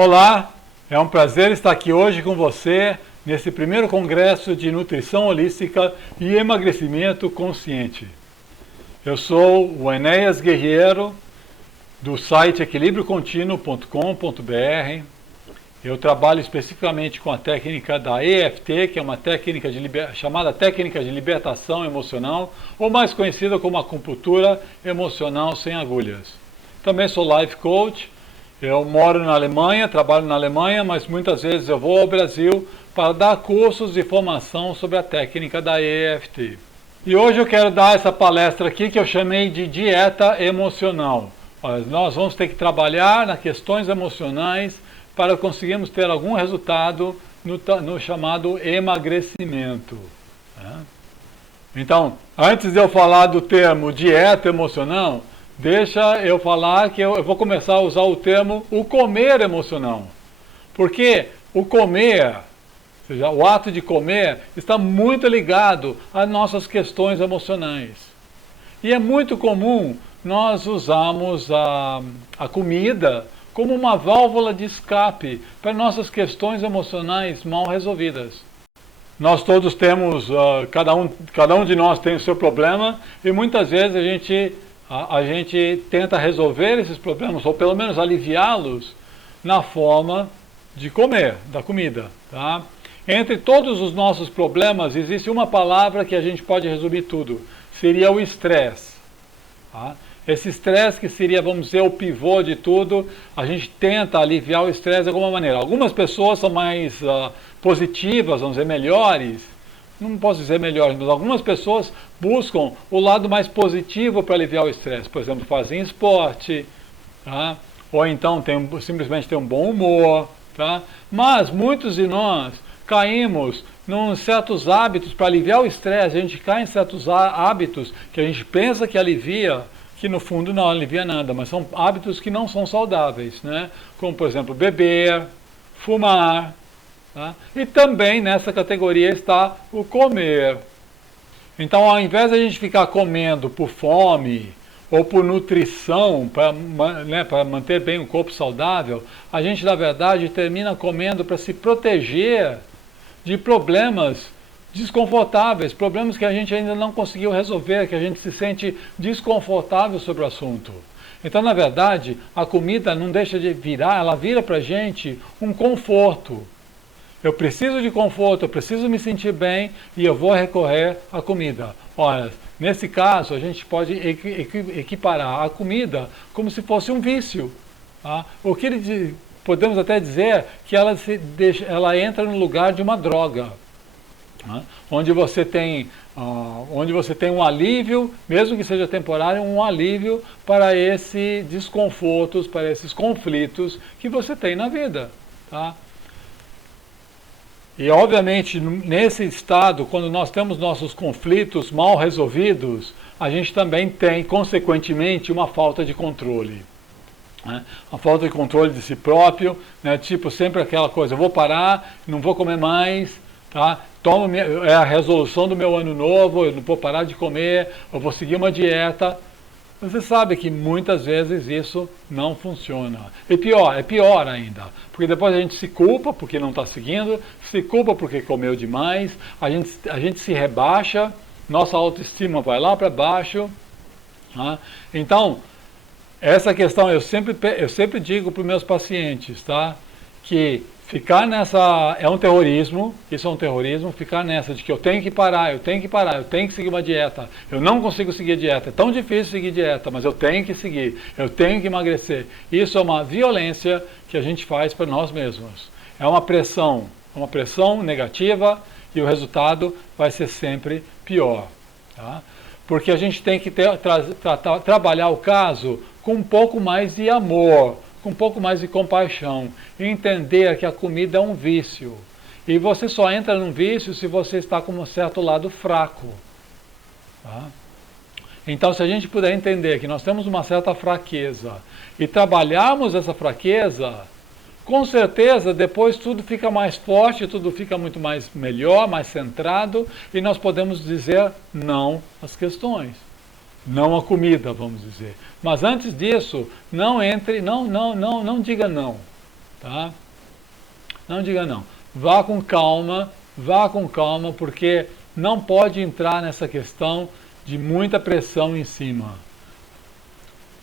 Olá, é um prazer estar aqui hoje com você nesse primeiro congresso de nutrição holística e emagrecimento consciente. Eu sou o Enéas Guerreiro, do site equilibriocontinuo.com.br. Eu trabalho especificamente com a técnica da EFT, que é uma técnica chamada técnica de libertação emocional, ou mais conhecida como acupuntura emocional sem agulhas. Também sou life coach. Eu moro na Alemanha, trabalho na Alemanha, mas muitas vezes eu vou ao Brasil para dar cursos de formação sobre a técnica da EFT. E hoje eu quero dar essa palestra aqui que eu chamei de dieta emocional. Nós vamos ter que trabalhar nas questões emocionais para conseguirmos ter algum resultado no chamado emagrecimento. Então, antes de eu falar do termo dieta emocional, deixa eu falar que eu vou começar a usar o termo o comer emocional. Porque o comer, ou seja, o ato de comer, está muito ligado às nossas questões emocionais. E é muito comum nós usarmos a comida como uma válvula de escape para nossas questões emocionais mal resolvidas. Nós todos temos, cada um de nós tem o seu problema e muitas vezes a gente tenta resolver esses problemas, ou pelo menos aliviá-los, na forma de comer, da comida. Tá? Entre todos os nossos problemas, existe uma palavra que a gente pode resumir tudo. Seria o estresse. Tá? Esse estresse que seria, vamos dizer, o pivô de tudo, a gente tenta aliviar o estresse de alguma maneira. Algumas pessoas são mais positivas, vamos dizer, melhores. Não posso dizer melhor, mas algumas pessoas buscam o lado mais positivo para aliviar o estresse. Por exemplo, fazem esporte, tá? Ou então simplesmente tem um bom humor. Tá? Mas muitos de nós caímos em certos hábitos para aliviar o estresse. A gente cai em certos hábitos que a gente pensa que alivia, que no fundo não alivia nada, mas são hábitos que não são saudáveis, né? Como, por exemplo, beber, fumar. Tá? E também nessa categoria está o comer. Então, ao invés de a gente ficar comendo por fome ou por nutrição, para manter bem o corpo saudável, a gente, na verdade, termina comendo para se proteger de problemas desconfortáveis, problemas que a gente ainda não conseguiu resolver, que a gente se sente desconfortável sobre o assunto. Então, na verdade, a comida não deixa de virar, ela vira para a gente um conforto. Eu preciso de conforto, eu preciso me sentir bem e eu vou recorrer à comida. Olha, nesse caso, a gente pode equiparar a comida como se fosse um vício. Tá? O que podemos até dizer que ela entra no lugar de uma droga. Tá? Onde você tem um alívio, mesmo que seja temporário, um alívio para esses desconfortos, para esses conflitos que você tem na vida. Tá? E, obviamente, nesse estado, quando nós temos nossos conflitos mal resolvidos, a gente também tem, consequentemente, uma falta de controle. Né? Uma falta de controle de si próprio, né? Tipo, sempre aquela coisa, eu vou parar, não vou comer mais, tá? É a resolução do meu ano novo, eu não vou parar de comer, eu vou seguir uma dieta. Você sabe que muitas vezes isso não funciona. E é pior ainda, porque depois a gente se culpa porque não está seguindo, se culpa porque comeu demais, a gente se rebaixa, nossa autoestima vai lá para baixo. Tá? Então, essa questão eu sempre digo para os meus pacientes, tá? Que ficar nessa é um terrorismo, isso é um terrorismo, ficar nessa de que eu tenho que parar, eu tenho que seguir uma dieta, eu não consigo seguir dieta, é tão difícil seguir dieta, mas eu tenho que seguir, eu tenho que emagrecer. Isso é uma violência que a gente faz para nós mesmos. É uma pressão negativa e o resultado vai ser sempre pior. Tá? Porque a gente tem que trabalhar o caso com um pouco mais de amor, com um pouco mais de compaixão, e entender que a comida é um vício. E você só entra num vício se você está com um certo lado fraco. Tá? Então, se a gente puder entender que nós temos uma certa fraqueza e trabalharmos essa fraqueza, com certeza depois tudo fica mais forte, tudo fica muito mais melhor, mais centrado, e nós podemos dizer não às questões. Não à comida, vamos dizer. Mas antes disso, não diga não. tá? Não diga não. Vá com calma, porque não pode entrar nessa questão de muita pressão em cima.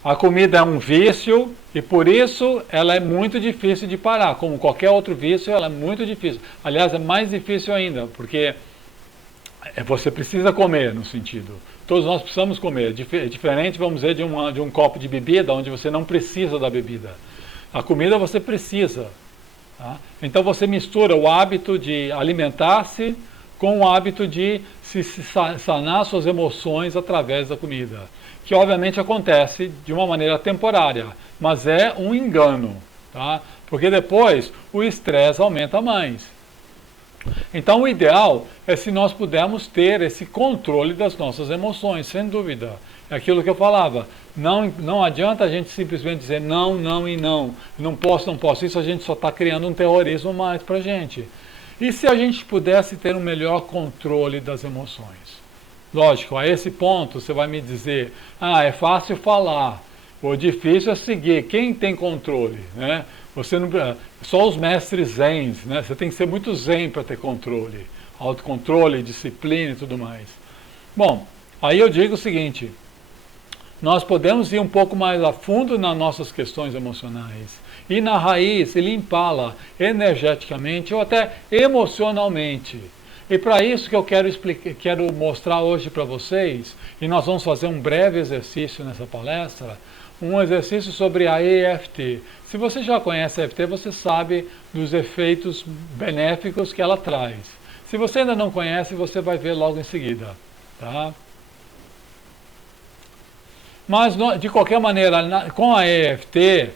A comida é um vício e por isso ela é muito difícil de parar. Como qualquer outro vício, ela é muito difícil. Aliás, é mais difícil ainda, porque você precisa comer, no sentido. Todos nós precisamos comer. É diferente, vamos dizer, de um copo de bebida, onde você não precisa da bebida. A comida você precisa. Tá? Então você mistura o hábito de alimentar-se com o hábito de se sanar suas emoções através da comida. Que obviamente acontece de uma maneira temporária, mas é um engano, tá? Porque depois o estresse aumenta mais. Então o ideal é se nós pudermos ter esse controle das nossas emoções, sem dúvida. É aquilo que eu falava, não adianta a gente simplesmente dizer não, não e não. Não posso, não posso. Isso a gente só está criando um terrorismo mais para a gente. E se a gente pudesse ter um melhor controle das emoções? Lógico, a esse ponto você vai me dizer, é fácil falar, o difícil é seguir. Quem tem controle, né? Você não, só os mestres zens, né? Você tem que ser muito zen para ter controle, autocontrole, disciplina e tudo mais. Bom, aí eu digo o seguinte, nós podemos ir um pouco mais a fundo nas nossas questões emocionais, ir na raiz e limpá-la energeticamente ou até emocionalmente. E para isso que eu quero mostrar hoje para vocês, e nós vamos fazer um breve exercício nessa palestra, um exercício sobre a EFT. Se você já conhece a EFT, você sabe dos efeitos benéficos que ela traz. Se você ainda não conhece, você vai ver logo em seguida. Tá? Mas, de qualquer maneira, com a EFT,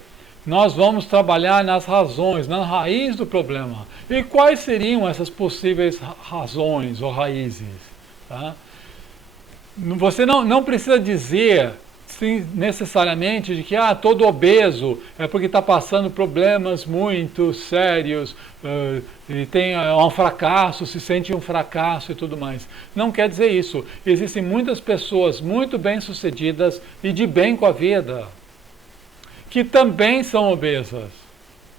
nós vamos trabalhar nas razões, na raiz do problema. E quais seriam essas possíveis razões ou raízes? Tá? Você não precisa dizer necessariamente de que todo obeso é porque está passando problemas muito sérios, e tem um fracasso, se sente um fracasso e tudo mais. Não quer dizer isso. Existem muitas pessoas muito bem-sucedidas e de bem com a vida, que também são obesas.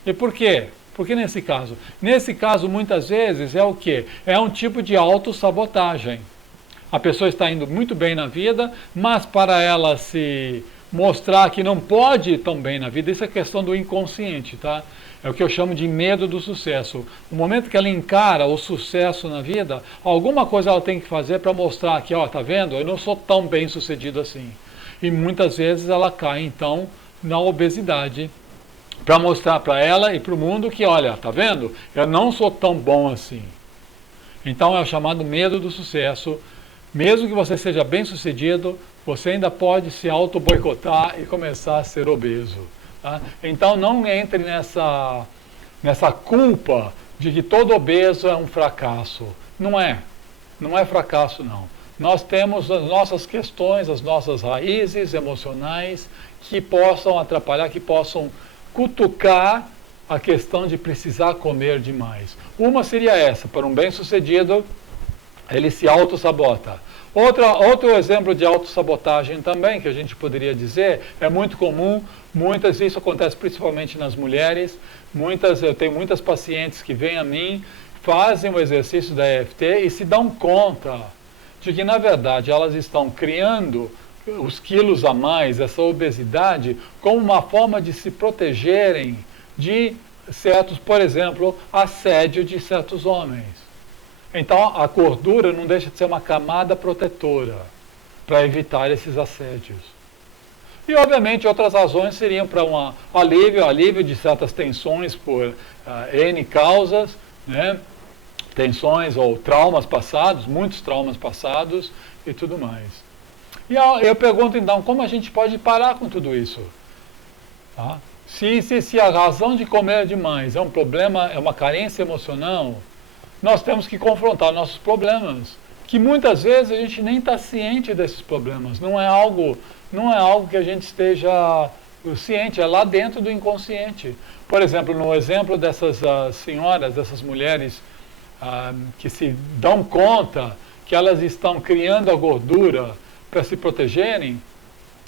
E por quê? Porque nesse caso? Nesse caso, muitas vezes, é o quê? É um tipo de autossabotagem. A pessoa está indo muito bem na vida, mas para ela se mostrar que não pode ir tão bem na vida, isso é questão do inconsciente, tá? É o que eu chamo de medo do sucesso. No momento que ela encara o sucesso na vida, alguma coisa ela tem que fazer para mostrar que, tá vendo? Eu não sou tão bem sucedido assim. E muitas vezes ela cai, então, na obesidade, para mostrar para ela e para o mundo que, olha, tá vendo? Eu não sou tão bom assim. Então é o chamado medo do sucesso. Mesmo que você seja bem sucedido, você ainda pode se auto-boicotar e começar a ser obeso. Tá? Então não entre nessa culpa de que todo obeso é um fracasso. Não é fracasso não. Nós temos as nossas questões, as nossas raízes emocionais que possam atrapalhar, que possam cutucar a questão de precisar comer demais. Uma seria essa, para um bem-sucedido, ele se auto-sabota. Outro exemplo de autossabotagem também, que a gente poderia dizer, é muito comum, isso acontece principalmente nas mulheres, eu tenho muitas pacientes que vêm a mim, fazem o exercício da EFT e se dão conta de que, na verdade, elas estão criando os quilos a mais, essa obesidade, como uma forma de se protegerem de certos, por exemplo, assédio de certos homens. Então, a gordura não deixa de ser uma camada protetora para evitar esses assédios. E, obviamente, outras razões seriam para um alívio de certas tensões por N causas, né? Tensões ou traumas passados, muitos traumas passados e tudo mais. E eu pergunto, então, como a gente pode parar com tudo isso? Tá? Se a razão de comer demais é um problema, é uma carência emocional, nós temos que confrontar nossos problemas, que muitas vezes a gente nem está ciente desses problemas, não é algo que a gente esteja ciente, é lá dentro do inconsciente. Por exemplo, no exemplo dessas senhoras, dessas mulheres que se dão conta que elas estão criando a gordura para se protegerem,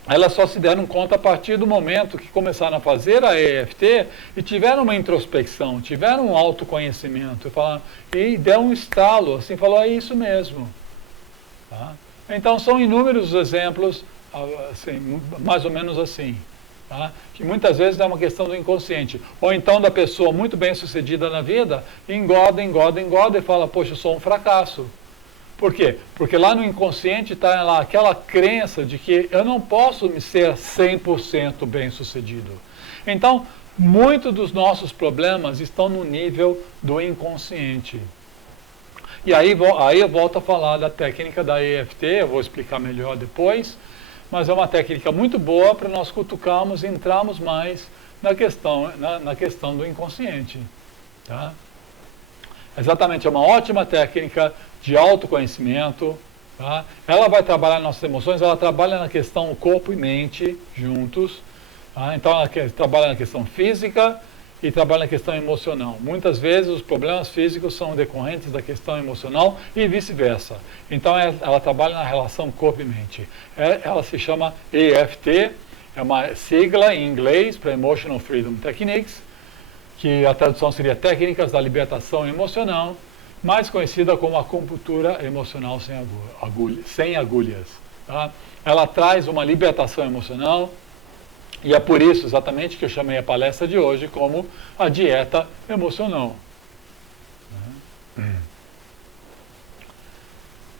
elas só se deram conta a partir do momento que começaram a fazer a EFT e tiveram uma introspecção, tiveram um autoconhecimento, e deu um estalo, assim, falou, é isso mesmo. Tá? Então são inúmeros exemplos, assim, mais ou menos assim, tá? Que muitas vezes é uma questão do inconsciente. Ou então da pessoa muito bem sucedida na vida, engorda e fala, poxa, eu sou um fracasso. Por quê? Porque lá no inconsciente está lá aquela crença de que eu não posso me ser 100% bem sucedido. Então, muitos dos nossos problemas estão no nível do inconsciente. E aí eu volto a falar da técnica da EFT, eu vou explicar melhor depois, mas é uma técnica muito boa para nós cutucarmos e entrarmos mais na questão do inconsciente. Tá? Exatamente, é uma ótima técnica de autoconhecimento. Tá? Ela vai trabalhar nossas emoções, ela trabalha na questão corpo e mente juntos. Tá? Então ela trabalha na questão física e trabalha na questão emocional. Muitas vezes os problemas físicos são decorrentes da questão emocional e vice-versa. Então ela trabalha na relação corpo e mente. Ela se chama EFT, é uma sigla em inglês para Emotional Freedom Techniques, que a tradução seria Técnicas da Libertação Emocional, mais conhecida como acupuntura emocional sem agulhas. Tá? Ela traz uma libertação emocional, e é por isso exatamente que eu chamei a palestra de hoje como a dieta emocional.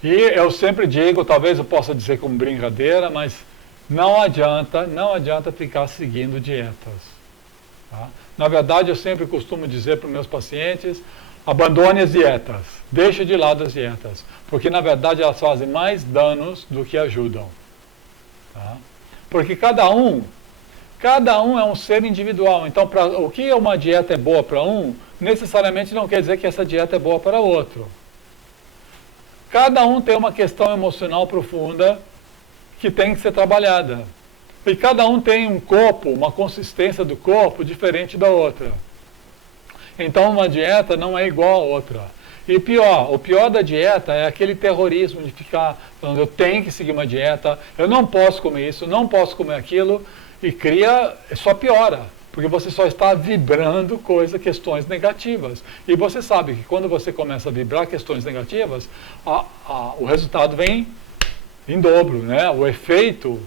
E eu sempre digo, talvez eu possa dizer como brincadeira, mas não adianta ficar seguindo dietas. Tá? Na verdade, eu sempre costumo dizer para os meus pacientes, abandone as dietas, deixe de lado as dietas, porque na verdade elas fazem mais danos do que ajudam. Tá? Porque cada um é um ser individual. Então, o que uma dieta é boa para um, necessariamente não quer dizer que essa dieta é boa para outro. Cada um tem uma questão emocional profunda que tem que ser trabalhada. E cada um tem um corpo, uma consistência do corpo diferente da outra. Então, uma dieta não é igual a outra. E o pior da dieta é aquele terrorismo de ficar falando, eu tenho que seguir uma dieta, eu não posso comer isso, não posso comer aquilo, e só piora, porque você só está vibrando questões negativas. E você sabe que quando você começa a vibrar questões negativas, o resultado vem em dobro, né? O efeito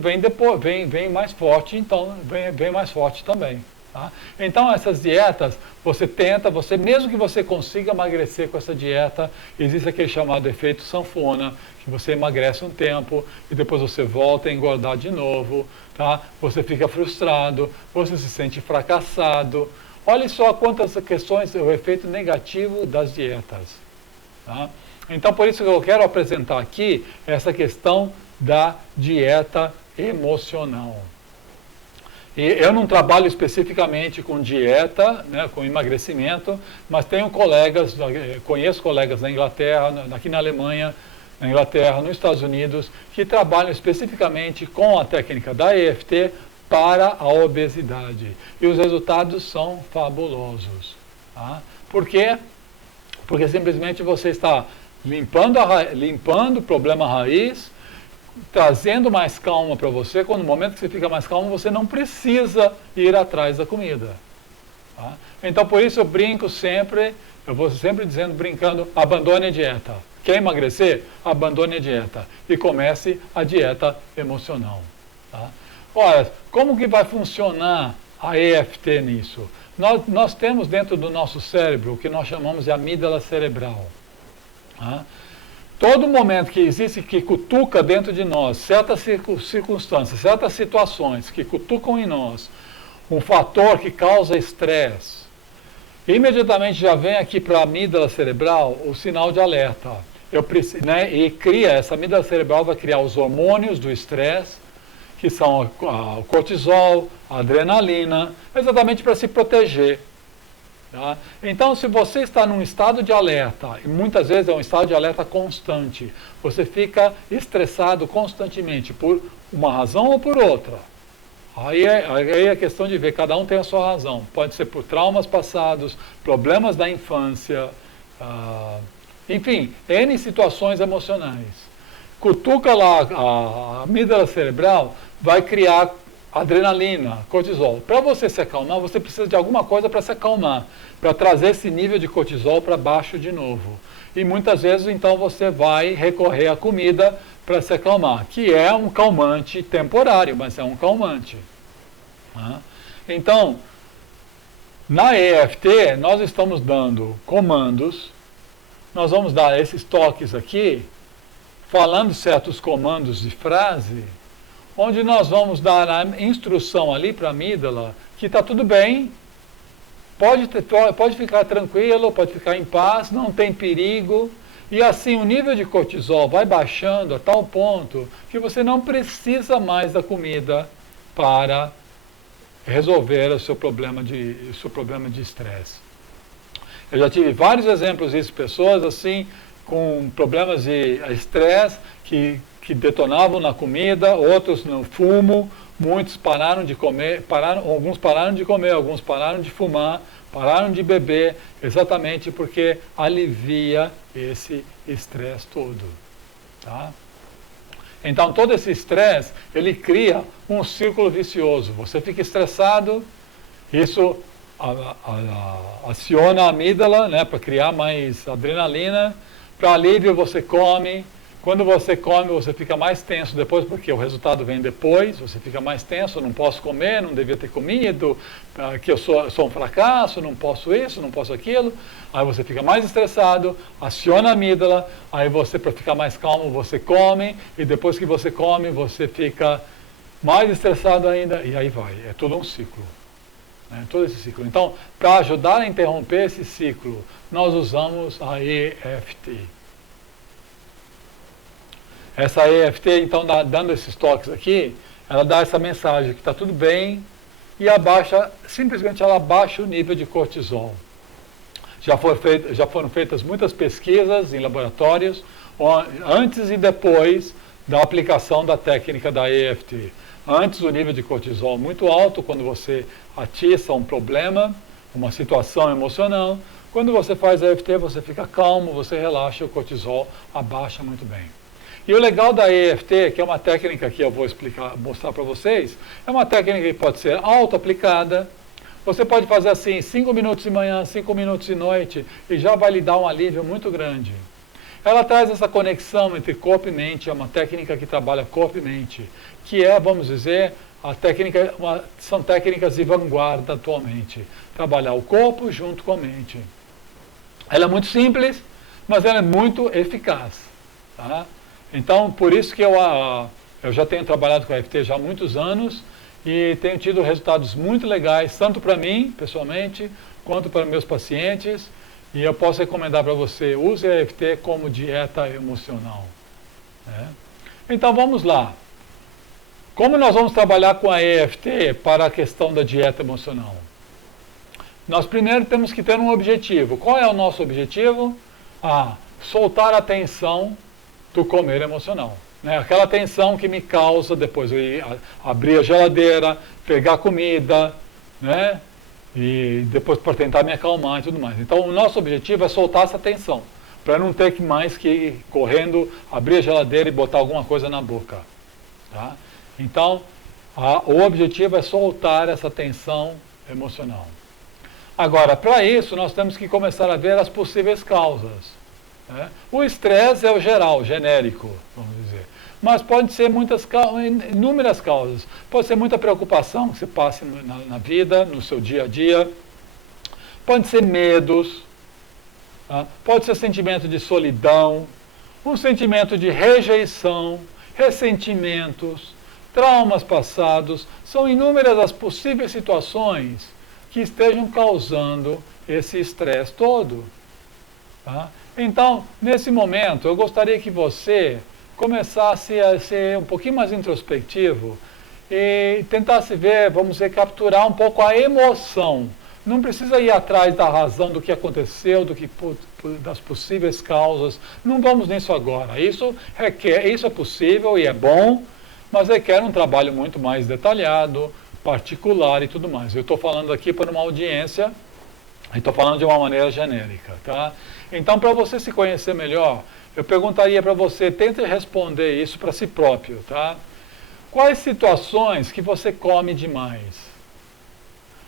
vem depois, vem mais forte, então vem mais forte também. Tá? Então essas dietas, mesmo que você consiga emagrecer com essa dieta, existe aquele chamado efeito sanfona, que você emagrece um tempo e depois você volta a engordar de novo, tá? Você fica frustrado, você se sente fracassado. Olha só quantas questões, o efeito negativo das dietas. Tá? Então por isso que eu quero apresentar aqui essa questão da dieta emocional. E eu não trabalho especificamente com dieta, né, com emagrecimento, mas conheço colegas na Inglaterra, aqui na Alemanha, na Inglaterra, nos Estados Unidos, que trabalham especificamente com a técnica da EFT para a obesidade. E os resultados são fabulosos. Tá? Por quê? Porque simplesmente você está limpando o problema raiz, trazendo mais calma para você. Quando no momento que você fica mais calmo, você não precisa ir atrás da comida. Tá? Então, por isso eu vou sempre brincando, abandone a dieta. Quer emagrecer? Abandone a dieta e comece a dieta emocional. Tá? Olha, como que vai funcionar a EFT nisso? Nós temos dentro do nosso cérebro o que nós chamamos de amígdala cerebral. Tá? Todo momento que cutuca dentro de nós certas circunstâncias, certas situações que cutucam em nós, um fator que causa estresse, imediatamente já vem aqui para a amígdala cerebral o sinal de alerta. Essa amígdala cerebral vai criar os hormônios do estresse, que são o cortisol, a adrenalina, exatamente para se proteger. Tá? Então, se você está num estado de alerta, e muitas vezes é um estado de alerta constante, você fica estressado constantemente por uma razão ou por outra. Aí é a questão de ver, cada um tem a sua razão. Pode ser por traumas passados, problemas da infância, enfim, N situações emocionais. cutuca lá a amígdala cerebral, vai criar adrenalina, cortisol. Para você se acalmar, você precisa de alguma coisa para se acalmar, para trazer esse nível de cortisol para baixo de novo. E muitas vezes, então, você vai recorrer à comida para se acalmar, que é um calmante temporário, mas é um calmante. Então, na EFT, nós estamos dando comandos, nós vamos dar esses toques aqui, falando certos comandos de frase, onde nós vamos dar a instrução ali para a amígdala que está tudo bem, pode ficar tranquilo, pode ficar em paz, não tem perigo. E assim o nível de cortisol vai baixando a tal ponto que você não precisa mais da comida para resolver o seu problema de estresse. Eu já tive vários exemplos disso, pessoas assim com problemas de estresse que detonavam na comida, outros no fumo, muitos pararam de comer, alguns pararam de comer, alguns pararam de fumar, pararam de beber, exatamente porque alivia esse estresse todo. Tá? Então todo esse estresse, ele cria um círculo vicioso. Você fica estressado, isso aciona a amígdala, né, para criar mais adrenalina, para alívio você come. Quando você come, você fica mais tenso depois, porque o resultado vem depois, você fica mais tenso, não posso comer, não devia ter comido, que eu sou um fracasso, não posso isso, não posso aquilo. Aí você fica mais estressado, aciona a amígdala, aí você, para ficar mais calmo, você come, e depois que você come, você fica mais estressado ainda, e aí vai. É todo um ciclo. Todo esse ciclo. Então, para ajudar a interromper esse ciclo, nós usamos a EFT. Essa EFT, então, dando esses toques aqui, ela dá essa mensagem que está tudo bem e simplesmente ela abaixa o nível de cortisol. Já foram feitas muitas pesquisas em laboratórios, antes e depois da aplicação da técnica da EFT. Antes, o nível de cortisol muito alto, quando você atiça um problema, uma situação emocional. Quando você faz a EFT, você fica calmo, você relaxa, o cortisol abaixa muito bem. E o legal da EFT, que é uma técnica que eu vou mostrar para vocês, é uma técnica que pode ser auto-aplicada. Você pode fazer assim, 5 minutos de manhã, 5 minutos de noite, e já vai lhe dar um alívio muito grande. Ela traz essa conexão entre corpo e mente, é uma técnica que trabalha corpo e mente, que é, vamos dizer, são técnicas de vanguarda atualmente. Trabalhar o corpo junto com a mente. Ela é muito simples, mas ela é muito eficaz. Tá? Então, por isso que eu já tenho trabalhado com a EFT já há muitos anos e tenho tido resultados muito legais, tanto para mim, pessoalmente, quanto para meus pacientes. E eu posso recomendar para você, use a EFT como dieta emocional. Né? Então, vamos lá. Como nós vamos trabalhar com a EFT para a questão da dieta emocional? Nós primeiro temos que ter um objetivo. Qual é o nosso objetivo? Soltar a tensão do comer emocional. Né? Aquela tensão que me causa depois eu ir abrir a geladeira, pegar comida, né? E depois para tentar me acalmar e tudo mais. Então o nosso objetivo é soltar essa tensão, para não ter que mais que ir correndo, abrir a geladeira e botar alguma coisa na boca. Tá? Então o objetivo é soltar essa tensão emocional. Agora, para isso nós temos que começar a ver as possíveis causas. O estresse é o geral, genérico, vamos dizer. Mas pode ser inúmeras causas. Pode ser muita preocupação que você passe na vida, no seu dia a dia. Pode ser medos. Tá? Pode ser sentimento de solidão, um sentimento de rejeição, ressentimentos, traumas passados. São inúmeras as possíveis situações que estejam causando esse estresse todo. Tá? Então, nesse momento, eu gostaria que você começasse a ser um pouquinho mais introspectivo e tentasse ver, vamos dizer, capturar um pouco a emoção. Não precisa ir atrás da razão do que aconteceu, das possíveis causas. Não vamos nisso agora. Isso é possível e é bom, mas requer um trabalho muito mais detalhado, particular e tudo mais. Eu estou falando aqui para uma audiência, e estou falando de uma maneira genérica, tá? Então, para você se conhecer melhor, eu perguntaria para você, tente responder isso para si próprio, tá? Quais situações que você come demais?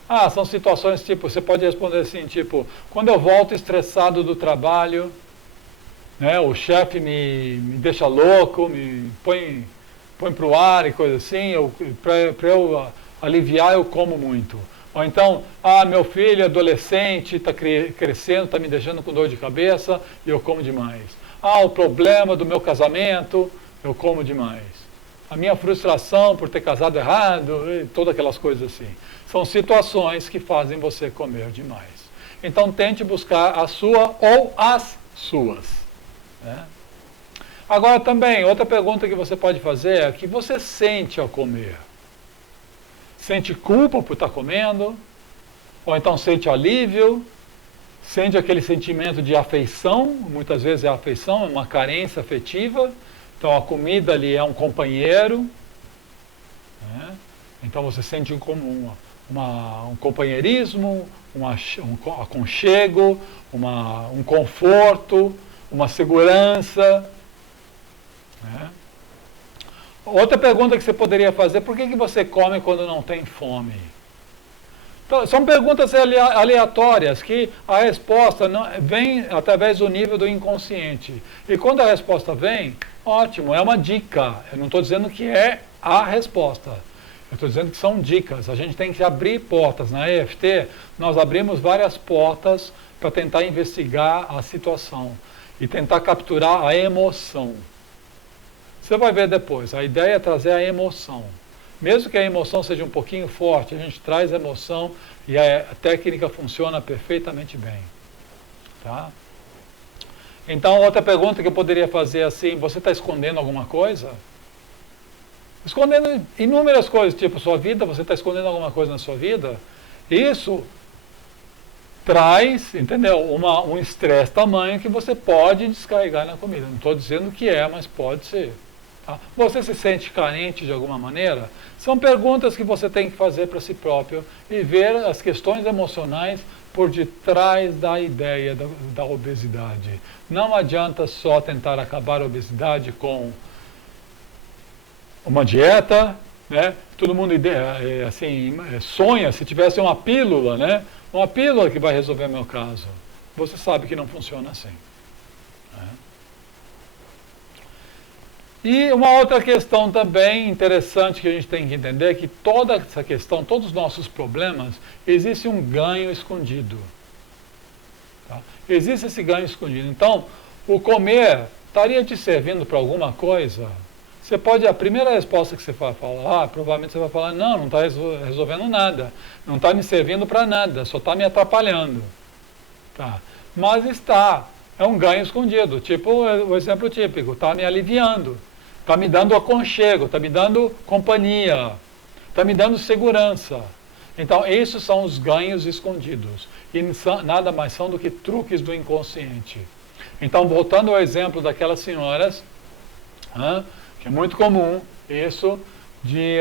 Ah, são situações tipo, você pode responder assim, tipo, quando eu volto estressado do trabalho, né, o chefe me deixa louco, me põe para o ar e coisa assim, para eu aliviar eu como muito. Ou então, meu filho adolescente está crescendo, está me deixando com dor de cabeça e eu como demais. O problema do meu casamento, eu como demais. A minha frustração por ter casado errado, e todas aquelas coisas assim. São situações que fazem você comer demais. Então tente buscar a sua ou as suas. Né? Agora também, outra pergunta que você pode fazer é o que você sente ao comer. Sente culpa por estar comendo? Ou então sente alívio? Sente aquele sentimento de afeição? Muitas vezes é afeição, é uma carência afetiva. Então a comida ali é um companheiro. Né? Então você sente como um companheirismo, um aconchego, um conforto, uma segurança. Né? Outra pergunta que você poderia fazer, por que você come quando não tem fome? Então, são perguntas aleatórias que a resposta vem através do nível do inconsciente. E quando a resposta vem, ótimo, é uma dica. Eu não estou dizendo que é a resposta. Eu estou dizendo que são dicas. A gente tem que abrir portas. Na EFT, nós abrimos várias portas para tentar investigar a situação e tentar capturar a emoção. Você vai ver depois, a ideia é trazer a emoção. Mesmo que a emoção seja um pouquinho forte, a gente traz a emoção e a técnica funciona perfeitamente bem. Tá? Então, outra pergunta que eu poderia fazer é assim, você está escondendo alguma coisa? Escondendo inúmeras coisas, tipo sua vida, você está escondendo alguma coisa na sua vida? Isso traz, entendeu, um estresse tamanho que você pode descarregar na comida. Não estou dizendo que é, mas pode ser. Tá? Você se sente carente de alguma maneira? São perguntas que você tem que fazer para si próprio e ver as questões emocionais por detrás da ideia da obesidade. Não adianta só tentar acabar a obesidade com uma dieta, né? Todo mundo assim, sonha se tivesse uma pílula, né? Uma pílula que vai resolver meu caso. Você sabe que não funciona assim. Né? E uma outra questão também interessante que a gente tem que entender é que toda essa questão, todos os nossos problemas, existe um ganho escondido. Tá? Existe esse ganho escondido. Então, o comer estaria te servindo para alguma coisa? Você pode, a primeira resposta que você vai falar, provavelmente você vai falar, não está resolvendo nada, não está me servindo para nada, só está me atrapalhando. Tá? Mas está, é um ganho escondido, tipo o exemplo típico, está me aliviando, está me dando aconchego, está me dando companhia, está me dando segurança. Então, esses são os ganhos escondidos, e nada mais são do que truques do inconsciente. Então, voltando ao exemplo daquelas senhoras, que é muito comum isso de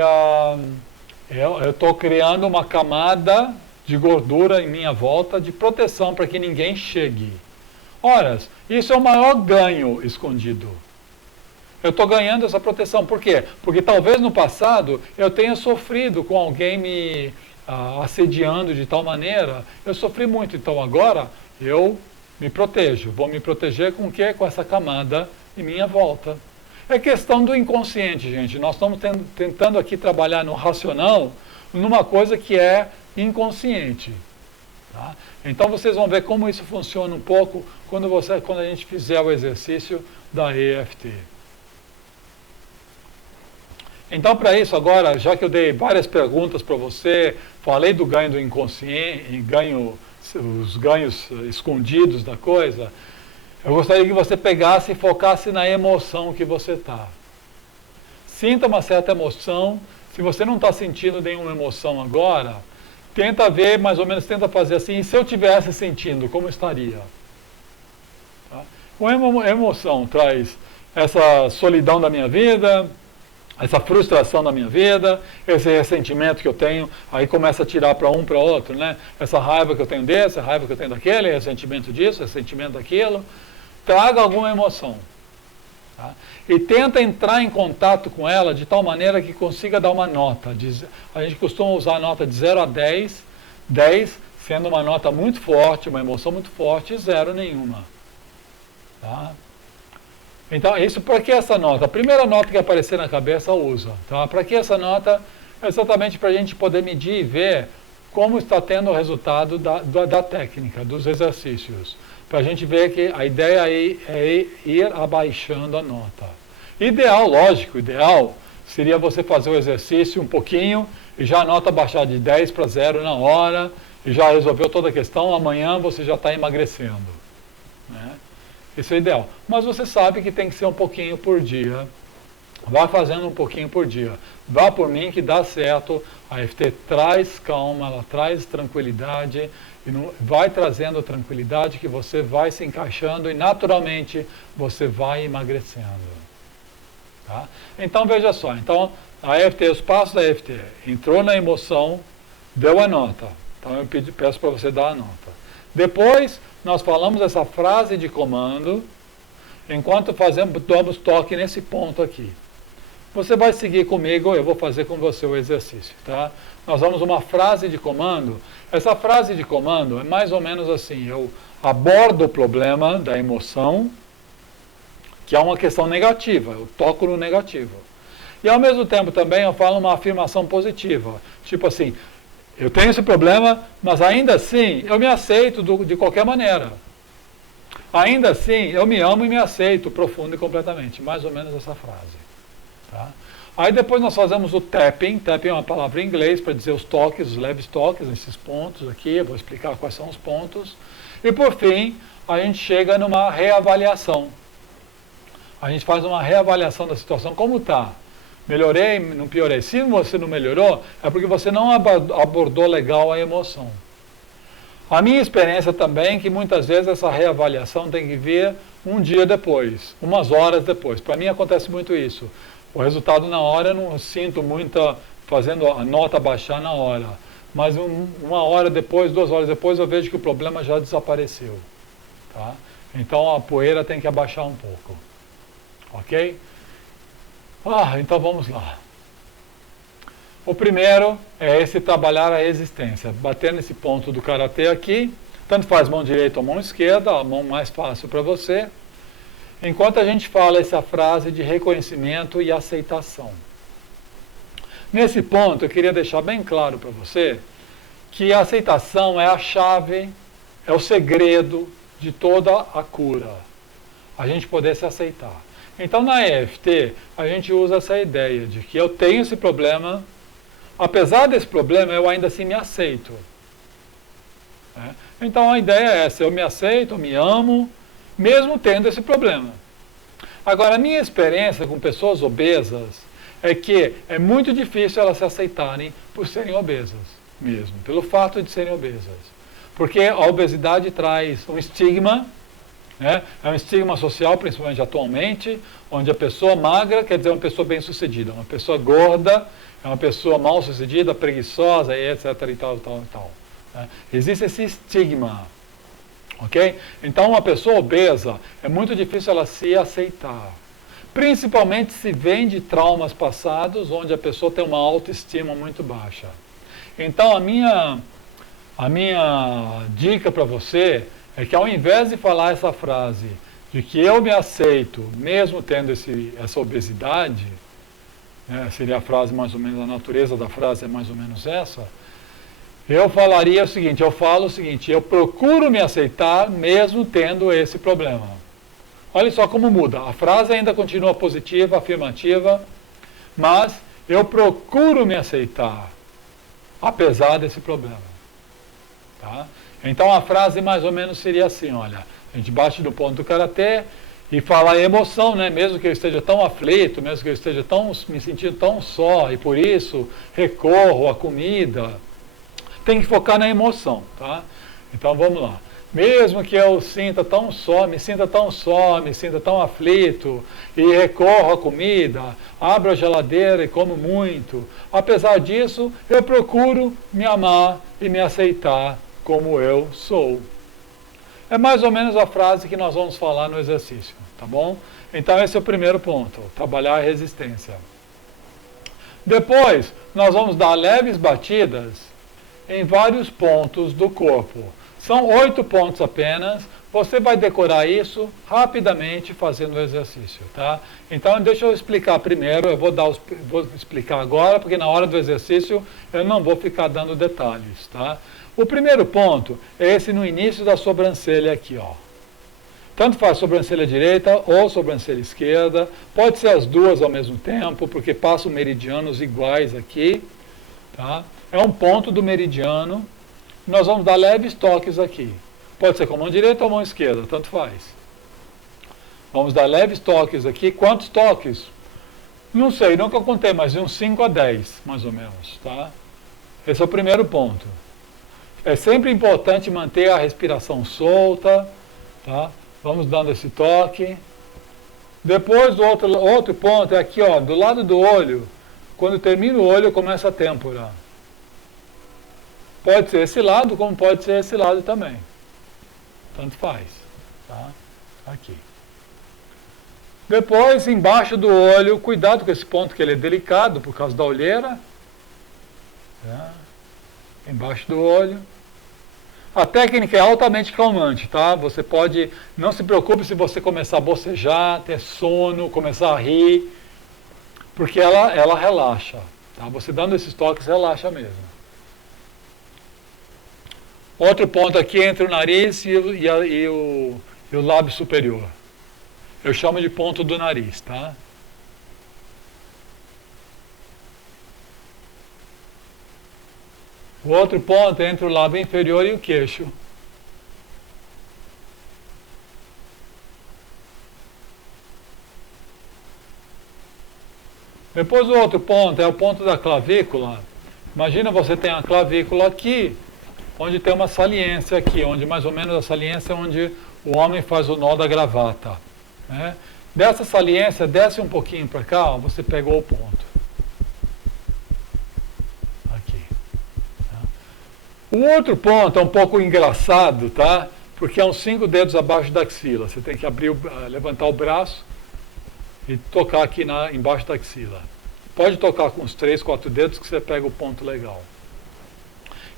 eu estou criando uma camada de gordura em minha volta de proteção para que ninguém chegue. Ora, isso é o maior ganho escondido. Eu estou ganhando essa proteção. Por quê? Porque talvez no passado eu tenha sofrido com alguém me assediando de tal maneira. Eu sofri muito, então agora eu me protejo. Vou me proteger com o quê? Com essa camada em minha volta. É questão do inconsciente, gente. Nós estamos tentando aqui trabalhar no racional numa coisa que é inconsciente. Tá? Então vocês vão ver como isso funciona um pouco quando a gente fizer o exercício da EFT. Então, para isso agora, já que eu dei várias perguntas para você, falei do ganho do inconsciente, os ganhos escondidos da coisa, eu gostaria que você pegasse e focasse na emoção que você está. Sinta uma certa emoção. Se você não está sentindo nenhuma emoção agora, tenta ver, mais ou menos, tenta fazer assim, e se eu estivesse sentindo, como estaria? Tá? A emoção traz essa solidão da minha vida, essa frustração da minha vida, esse ressentimento que eu tenho, aí começa a tirar para um, para outro, né? Essa raiva que eu tenho desse, a raiva que eu tenho daquele, ressentimento disso, ressentimento daquilo. Traga alguma emoção. Tá? E tenta entrar em contato com ela de tal maneira que consiga dar uma nota. A gente costuma usar a nota de 0 a 10, 10 sendo uma nota muito forte, uma emoção muito forte, e 0 nenhuma. Tá? Então, isso para que essa nota? A primeira nota que aparecer na cabeça, usa. Tá? Para que essa nota? Exatamente para a gente poder medir e ver como está tendo o resultado da técnica, dos exercícios. Para a gente ver que a ideia é ir abaixando a nota. Ideal, lógico, ideal seria você fazer o exercício um pouquinho e já a nota baixar de 10 para 0 na hora e já resolveu toda a questão, amanhã você já está emagrecendo. Né? Isso é ideal. Mas você sabe que tem que ser um pouquinho por dia. Vá fazendo um pouquinho por dia. Vá por mim que dá certo. A EFT traz calma, ela traz tranquilidade. E vai trazendo a tranquilidade que você vai se encaixando e naturalmente você vai emagrecendo. Tá? Então veja só. Então a EFT, os passos da EFT. Entrou na emoção, deu a nota. Então eu peço para você dar a nota. Depois nós falamos essa frase de comando. Enquanto damos toque nesse ponto aqui. Você vai seguir comigo, eu vou fazer com você o exercício, tá? Nós vamos uma frase de comando. Essa frase de comando é mais ou menos assim, eu abordo o problema da emoção, que é uma questão negativa, eu toco no negativo. E ao mesmo tempo também eu falo uma afirmação positiva, tipo assim, eu tenho esse problema, mas ainda assim eu me aceito de qualquer maneira. Ainda assim, eu me amo e me aceito profundo e completamente. Mais ou menos essa frase. Tá? Aí depois nós fazemos o tapping. Tapping é uma palavra em inglês para dizer os toques, os leves toques, nesses pontos aqui. Eu vou explicar quais são os pontos. E por fim, a gente chega numa reavaliação. A gente faz uma reavaliação da situação. Como está? Melhorei? Não piorei? Se você não melhorou, é porque você não abordou legal a emoção. A minha experiência também é que muitas vezes essa reavaliação tem que vir um dia depois, umas horas depois. Para mim acontece muito isso. O resultado na hora eu não sinto muita, fazendo a nota baixar na hora. Mas uma hora depois, 2 horas depois, eu vejo que o problema já desapareceu. Tá? Então a poeira tem que abaixar um pouco. Ok? Então vamos lá. O primeiro é esse trabalhar a existência. Bater nesse ponto do karatê aqui. Tanto faz mão direita ou mão esquerda, a mão mais fácil para você. Enquanto a gente fala essa frase de reconhecimento e aceitação. Nesse ponto, eu queria deixar bem claro para você que a aceitação é a chave, é o segredo de toda a cura. A gente poder se aceitar. Então, na EFT, a gente usa essa ideia de que eu tenho esse problema, apesar desse problema, eu ainda assim me aceito. Então, a ideia é essa, eu me aceito, eu me amo, mesmo tendo esse problema. Agora, a minha experiência com pessoas obesas é que é muito difícil elas se aceitarem por serem obesas, mesmo, pelo fato de serem obesas. Porque a obesidade traz um estigma, né? É um estigma social, principalmente atualmente, onde a pessoa magra quer dizer uma pessoa bem-sucedida, uma pessoa gorda é uma pessoa mal-sucedida, preguiçosa, e etc. e tal, tal, tal. Né? Existe esse estigma. Ok? Então, uma pessoa obesa, é muito difícil ela se aceitar. Principalmente se vem de traumas passados, onde a pessoa tem uma autoestima muito baixa. Então, a minha dica para você é que ao invés de falar essa frase de que eu me aceito, mesmo tendo essa obesidade, né, seria a frase mais ou menos, a natureza da frase é mais ou menos essa, eu falaria o seguinte, eu falo o seguinte, eu procuro me aceitar mesmo tendo esse problema. Olha só como muda, a frase ainda continua positiva, afirmativa, mas eu procuro me aceitar, apesar desse problema. Tá? Então a frase mais ou menos seria assim, olha, a gente bate no ponto do karatê e fala a emoção, né? Mesmo que eu esteja tão aflito, mesmo que eu esteja me sentindo tão só, e por isso recorro à comida, tem que focar na emoção, tá? Então vamos lá. Mesmo que eu me sinta tão só, me sinta tão aflito, e recorro à comida, abro a geladeira e como muito, apesar disso, eu procuro me amar e me aceitar como eu sou. É mais ou menos a frase que nós vamos falar no exercício, tá bom? Então esse é o primeiro ponto, trabalhar a resistência. Depois, nós vamos dar leves batidas em vários pontos do corpo. São 8 pontos apenas. Você vai decorar isso rapidamente fazendo o exercício, tá? Então, deixa eu explicar primeiro. Eu vou explicar agora, porque na hora do exercício eu não vou ficar dando detalhes, tá? O primeiro ponto é esse no início da sobrancelha aqui, ó. Tanto faz sobrancelha direita ou sobrancelha esquerda. Pode ser as duas ao mesmo tempo, porque passam meridianos iguais aqui, tá? É um ponto do meridiano. Nós vamos dar leves toques aqui. Pode ser com a mão direita ou a mão esquerda, tanto faz. Vamos dar leves toques aqui. Quantos toques? Não sei, nunca contei, mas de uns 5 a 10, mais ou menos, tá? Esse é o primeiro ponto. É sempre importante manter a respiração solta, tá? Vamos dando esse toque. Depois, o outro ponto é aqui, ó, do lado do olho. Quando termina o olho, começa a têmpora. Pode ser esse lado, como pode ser esse lado também. Tanto faz, tá? Aqui. Depois, embaixo do olho, cuidado com esse ponto que ele é delicado por causa da olheira. Tá? Embaixo do olho. A técnica é altamente calmante, tá? Você pode, não se preocupe se você começar a bocejar, ter sono, começar a rir, porque ela relaxa, tá? Você dando esses toques, relaxa mesmo. Outro ponto aqui entre o nariz e o lábio superior. Eu chamo de ponto do nariz, tá? O outro ponto é entre o lábio inferior e o queixo. Depois o outro ponto é o ponto da clavícula. Imagina você tem a clavícula aqui, onde tem uma saliência aqui, onde mais ou menos a saliência é onde o homem faz o nó da gravata, né? Dessa saliência, desce um pouquinho para cá, ó, você pegou o ponto. Aqui. Tá? O outro ponto é um pouco engraçado, tá? Porque é uns 5 dedos abaixo da axila. Você tem que levantar o braço e tocar aqui embaixo da axila. Pode tocar com uns 3, 4 dedos que você pega o ponto legal.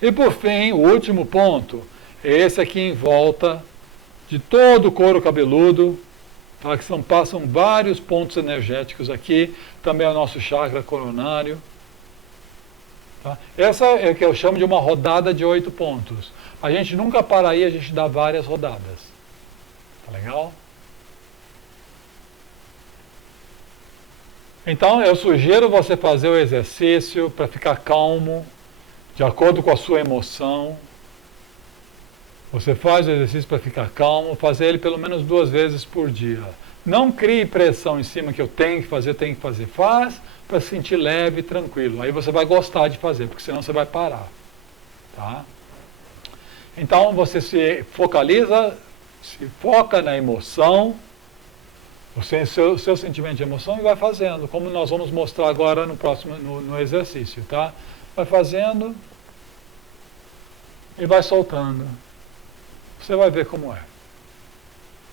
E por fim, o último ponto é esse aqui em volta de todo o couro cabeludo, tá? Que passam vários pontos energéticos aqui, também é o nosso chakra coronário. Tá? Essa é o que eu chamo de uma rodada de 8 pontos. A gente nunca para aí, a gente dá várias rodadas. Tá legal? Então, eu sugiro você fazer o exercício para ficar calmo, de acordo com a sua emoção. Você faz o exercício para ficar calmo, fazer ele pelo menos 2 vezes por dia. Não crie pressão em cima que eu tenho que fazer. Faz para se sentir leve e tranquilo. Aí você vai gostar de fazer, porque senão você vai parar. Tá? Então você se foca na emoção, seu sentimento de emoção, e vai fazendo, como nós vamos mostrar agora no exercício, tá? Vai fazendo e vai soltando. Você vai ver como é.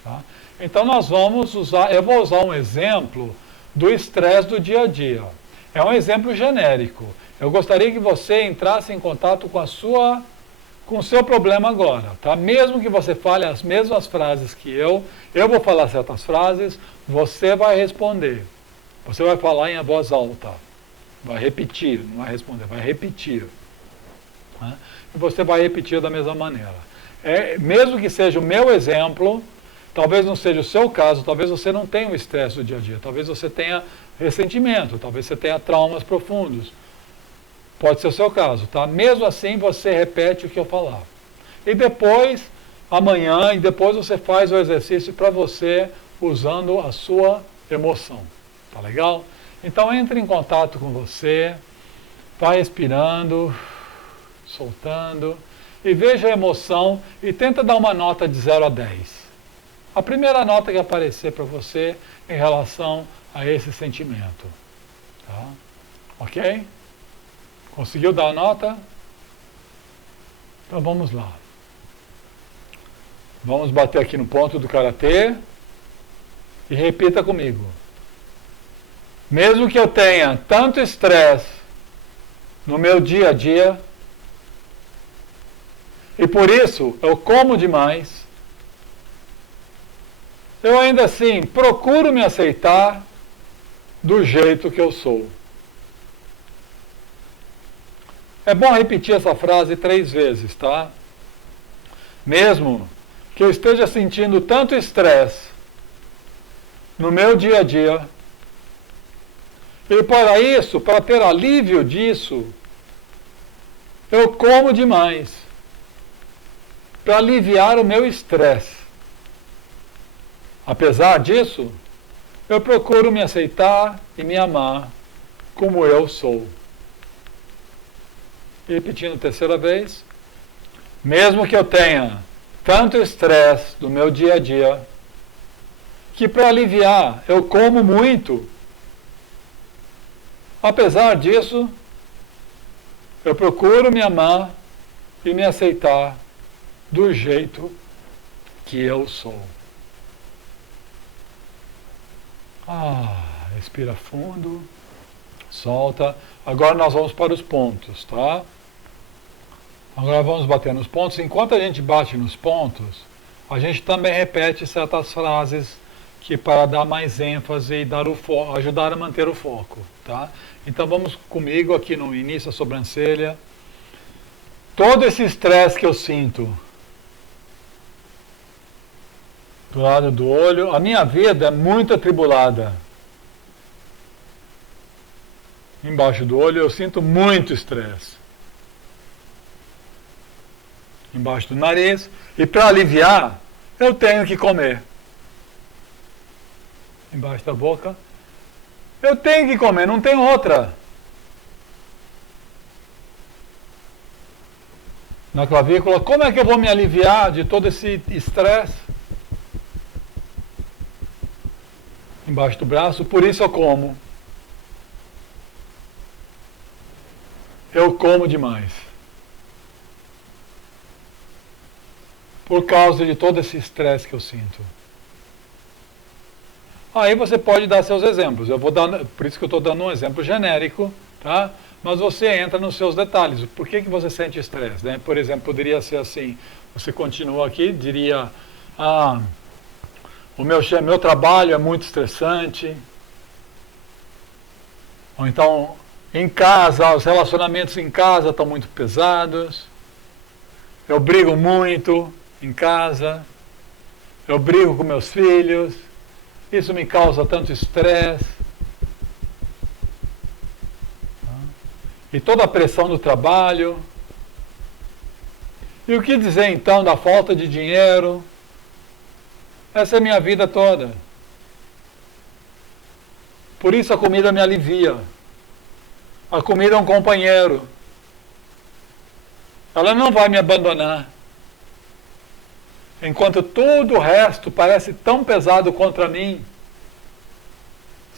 Tá? Então eu vou usar um exemplo do estresse do dia a dia. É um exemplo genérico. Eu gostaria que você entrasse em contato com o seu problema agora, tá? Mesmo que você fale as mesmas frases que eu vou falar certas frases, você vai responder. Você vai falar em voz alta. Vai repetir, não vai responder, vai repetir. Tá? E você vai repetir da mesma maneira. Mesmo que seja o meu exemplo, talvez não seja o seu caso, talvez você não tenha o estresse do dia a dia, talvez você tenha ressentimento, talvez você tenha traumas profundos. Pode ser o seu caso, tá? Mesmo assim, você repete o que eu falar. E depois, amanhã, você faz o exercício para você usando a sua emoção. Tá legal? Então, entre em contato com você, vai respirando, soltando, e veja a emoção e tenta dar uma nota de 0 a 10. A primeira nota que aparecer para você em relação a esse sentimento. Tá? Ok? Conseguiu dar a nota? Então vamos lá. Vamos bater aqui no ponto do karatê. E repita comigo. Mesmo que eu tenha tanto estresse no meu dia a dia, e por isso eu como demais, eu ainda assim procuro me aceitar do jeito que eu sou. É bom repetir essa frase 3 vezes, tá? Mesmo que eu esteja sentindo tanto estresse no meu dia a dia, e para isso, para ter alívio disso, eu como demais, para aliviar o meu estresse. Apesar disso, eu procuro me aceitar e me amar como eu sou. E repetindo a terceira vez, mesmo que eu tenha tanto estresse no meu dia a dia, que para aliviar eu como muito, apesar disso, eu procuro me amar e me aceitar do jeito que eu sou. Respira fundo, solta. Agora nós vamos para os pontos, tá? Agora vamos bater nos pontos. Enquanto a gente bate nos pontos, a gente também repete certas frases que para dar mais ênfase e dar ajudar a manter o foco, tá? Então vamos comigo aqui no início da sobrancelha. Todo esse estresse que eu sinto do lado do olho, a minha vida é muito atribulada. Embaixo do olho eu sinto muito estresse. Embaixo do nariz. E para aliviar, eu tenho que comer. Embaixo da boca. Eu tenho que comer, não tem outra. Na clavícula, como é que eu vou me aliviar de todo esse estresse? Embaixo do braço, por isso eu como. Eu como demais. Por causa de todo esse estresse que eu sinto. Aí você pode dar seus exemplos. Eu vou dar, por isso que eu estou dando um exemplo genérico, tá? Mas você entra nos seus detalhes. Por que você sente estresse? Né? Por exemplo, poderia ser assim. Você continua aqui, diria: o meu trabalho é muito estressante. Ou então, em casa, os relacionamentos em casa estão muito pesados. Eu brigo muito em casa. Eu brigo com meus filhos. Isso me causa tanto estresse. E toda a pressão do trabalho. E o que dizer então da falta de dinheiro? Essa é a minha vida toda. Por isso a comida me alivia. A comida é um companheiro. Ela não vai me abandonar. Enquanto todo o resto parece tão pesado contra mim.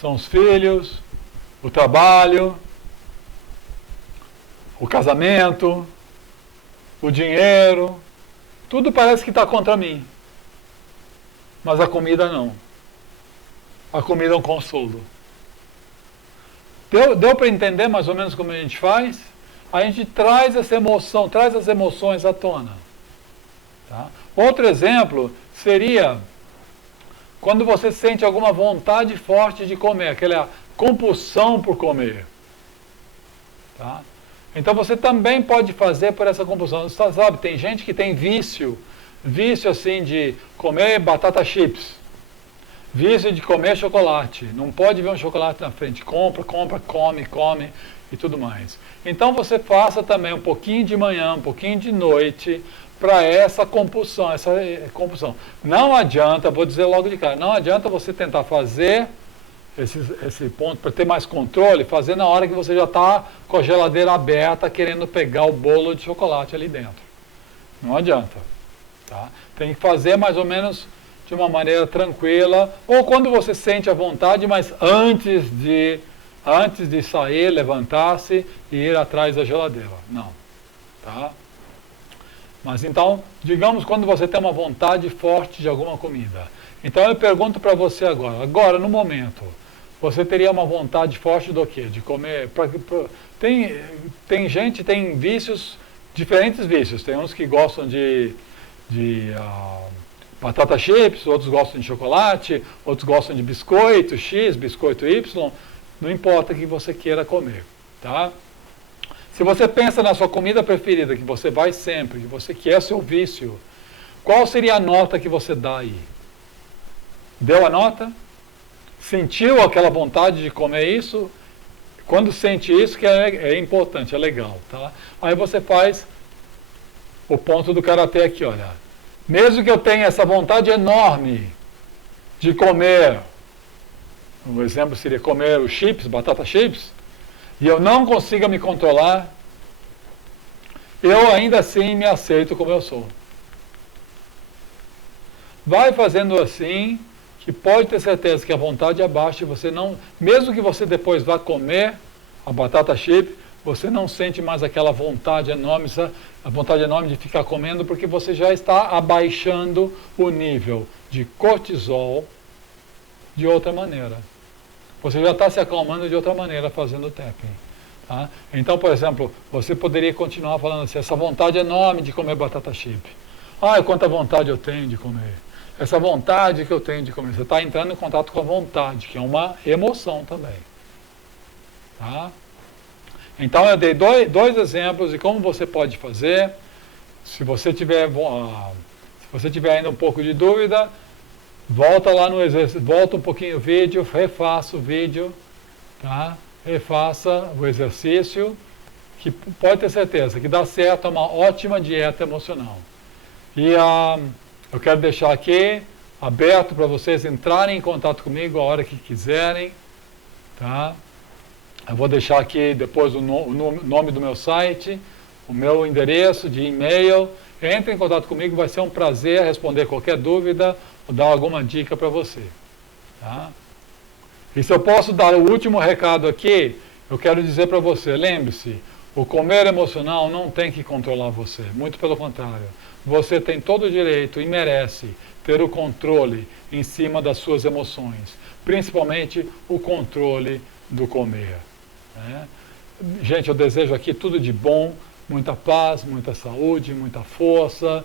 São os filhos, o trabalho, o casamento, o dinheiro. Tudo parece que está contra mim. Mas a comida não. A comida é um consolo. Deu para entender mais ou menos como a gente faz? A gente traz essa emoção, traz as emoções à tona. Tá? Outro exemplo seria quando você sente alguma vontade forte de comer, aquela compulsão por comer. Tá? Então você também pode fazer por essa compulsão. Você sabe, tem gente que tem vício assim de comer batata chips, vício de comer chocolate, não pode ver um chocolate na frente, compra, come e tudo mais. Então você faça também um pouquinho de manhã, um pouquinho de noite, para essa compulsão, Não adianta, vou dizer logo de cara, não adianta você tentar fazer esse ponto para ter mais controle, fazer na hora que você já está com a geladeira aberta, querendo pegar o bolo de chocolate ali dentro. Não adianta. Tá? Tem que fazer mais ou menos de uma maneira tranquila, ou quando você sente a vontade, mas antes de sair, levantar-se e ir atrás da geladeira. Não. Tá? Mas então, digamos quando você tem uma vontade forte de alguma comida. Então eu pergunto para você agora, no momento, você teria uma vontade forte do quê? De comer... Tem gente, tem vícios, diferentes vícios. Tem uns que gostam de batata chips, outros gostam de chocolate, outros gostam de biscoito X, biscoito Y. Não importa o que você queira comer, tá? Se você pensa na sua comida preferida, que você vai sempre, que você quer seu vício, qual seria a nota que você dá aí? Deu a nota? Sentiu aquela vontade de comer isso? Quando sente isso, que é importante, é legal, tá? Aí você faz o ponto do karatê aqui, olha. Mesmo que eu tenha essa vontade enorme de comer, um exemplo seria comer os chips, batata chips, e eu não consiga me controlar, eu ainda assim me aceito como eu sou. Vai fazendo assim, que pode ter certeza que a vontade é baixa e você não, mesmo que você depois vá comer a batata chip, você não sente mais aquela vontade enorme, a vontade enorme de ficar comendo, porque você já está abaixando o nível de cortisol de outra maneira. Você já está se acalmando de outra maneira fazendo o tapping. Tá? Então, por exemplo, você poderia continuar falando assim, essa vontade enorme de comer batata chip. Ai, quanta vontade eu tenho de comer. Essa vontade que eu tenho de comer. Você está entrando em contato com a vontade, que é uma emoção também. Tá? Então, eu dei dois exemplos de como você pode fazer. Se você tiver ainda um pouco de dúvida, volta lá no exercício, volta um pouquinho o vídeo, refaça o vídeo, tá? Refaça o exercício, que pode ter certeza que dá certo, é uma ótima dieta emocional. E eu quero deixar aqui aberto para vocês entrarem em contato comigo a hora que quiserem, tá? Eu vou deixar aqui depois o nome do meu site, o meu endereço de e-mail. Entre em contato comigo, vai ser um prazer responder qualquer dúvida ou dar alguma dica para você. Tá? E se eu posso dar o último recado aqui, eu quero dizer para você, lembre-se, o comer emocional não tem que controlar você, muito pelo contrário. Você tem todo o direito e merece ter o controle em cima das suas emoções, principalmente o controle do comer. Né? Gente, eu desejo aqui tudo de bom, muita paz, muita saúde, muita força,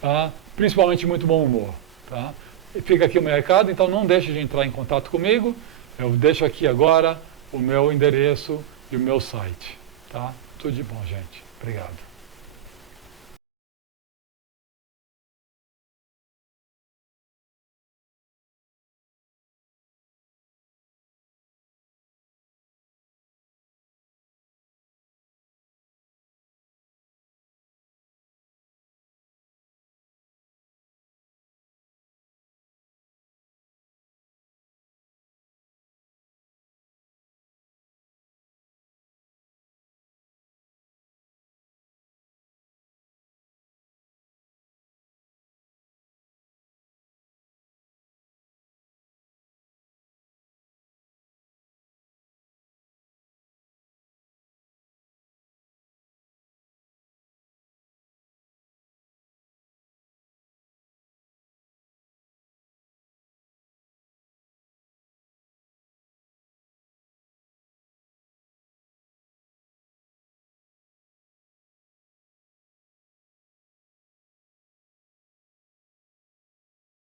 tá? Principalmente muito bom humor. Tá? E fica aqui o meu recado, então não deixe de entrar em contato comigo. Eu deixo aqui agora o meu endereço e o meu site. Tá? Tudo de bom, gente. Obrigado.